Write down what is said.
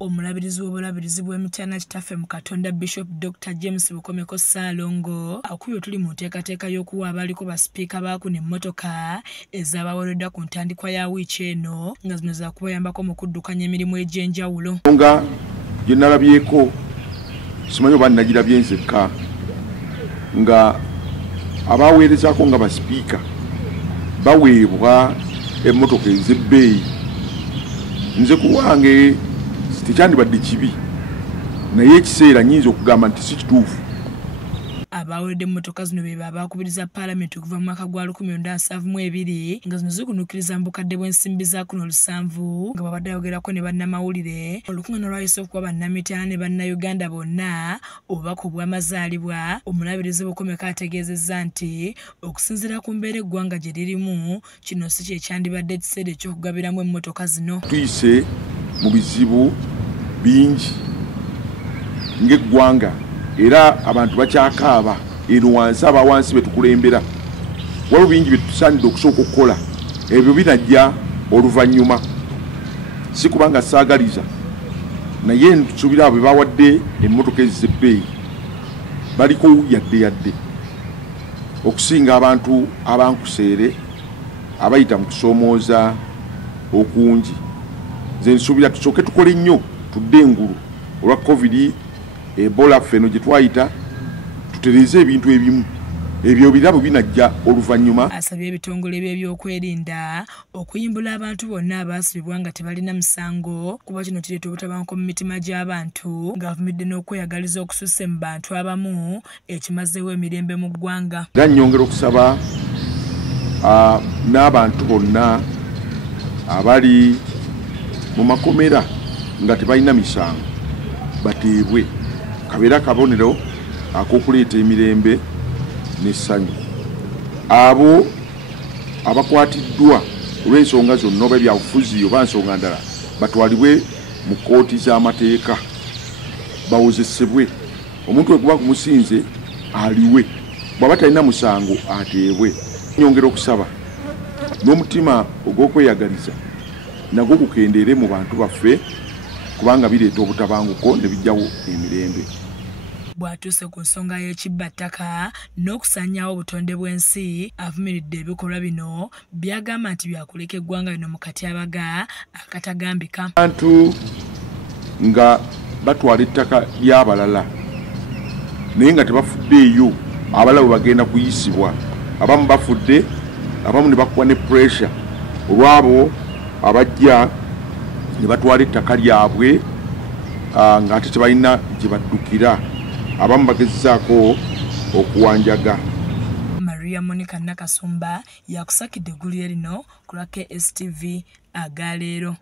Omulabirizi w'obulabirizi bw'emityana kitaffe mu Katonda Bishop Dr. James Bukomeko Ssaalongo akubye tuli mu nteekateeka y'okuwa abaaliko basipiika baakuna emmotoka ezaabaweereddwa ku ntandikwa ya wiiki eno nga zino za kubayambako mu kuddukanya emirimu egy'enjawulo. Nga gye nalabyeko simanyi oba nagirabye nzekka nga abaaweerezaako nga basipiika baweebwa emmotoka ez'ebbeeyi. Nze ku lwange tekyandibadde kibi naye ekiseera nnyinza okugamba nti si kituufu. Abaweredde emmotoka zino be baakubiriza Paalamenti okuva mu mwaka gwa 1972 nga zino zikunuukiriza mu bukadde bw'ensimbi za 700 nga babadde bayogerako ne bannamawulire olukungaana lwayise okuba bannamitiana ne bannayuganda bonna obubaka obw'amazaalibwa. Omulabirizi Bukomeko ategeezezza nti okusinziira ku mbeera eggwanga gye lirimu kino si kye kyandibadde ekiseera eky'okugabiramu emmotoka zino. Tuyise mu bizibu bingi ng'eggwanga era abantu bakyakaaba eno wansi abawansi betukulembera waliwo bingi byetusaanidde okusooka okukola ebyo binajja oluvannyuma. Si kubanga saagaliza naye nsuubira abo bebawadde emmotoka ez'ebbeeyi baliko yadde okusinga abantu abankuseere abayita mu kusoomooza okungi. Nze nsuubira tusooke tukole nnyo tudde engulu olwa COVID Ebola ffeno gye twayita tutereze ebintu ebimu ebyo birabo binajja oluvannyuma. Asabye ebitongole by'ebyokwerinda okuyimbula abantu bonna abaasibibwa nga tebalina musango kuba kino kireeta obutabanguko mu mitima gy'abantu ng'avumidde n'okweyagaliza okususse mu bantu abamu ekimazeewo emirembe mu ggwanga. Era nnyongera okusaba n'abantu bonna abali mu makomera nga tebalina misango bateebwe kabeera kabonero ak'okuleeta emirembe n'essanyu. Abo abakwatiddwa olw'ensonga zonna oba ebyabufuzi oba nsonga ndala batwalibwe mu kkooti z'amateeka bawozesebwe. Omuntu we kuba kumusinze aliwe, bw'aba talina musango ateebwe. Nyongera okusaba n'omutima ogw'okweyagaliza nagwo gukendeere mu bantu baffe kubanga bireeta obutabanguko ne bijjawo emirembe. Bw'atuuse ku nsonga y'ekibbattaka n'okusaanyaawo obutonde bw'ensi avumiridde ebikolwa bino by'agamba nti byakuleka eggwanga lino mu katyabaga akatagambika. Abantu nga batwala ettaka ly'abalala naye nga tebafuddeeyo abalala bwe bagenda kuyisibwa. Abamu bafudde, abamu ne bakuwa ne pressure olwabo abajja ne batwala ettaka lyabwe ng'ate tebalina gye baddukira. Abamu bagezezaako okuwanjaga. Maria Monica Nakasumba yakusakidde eggulu lino ku lwa KSTV agaleero.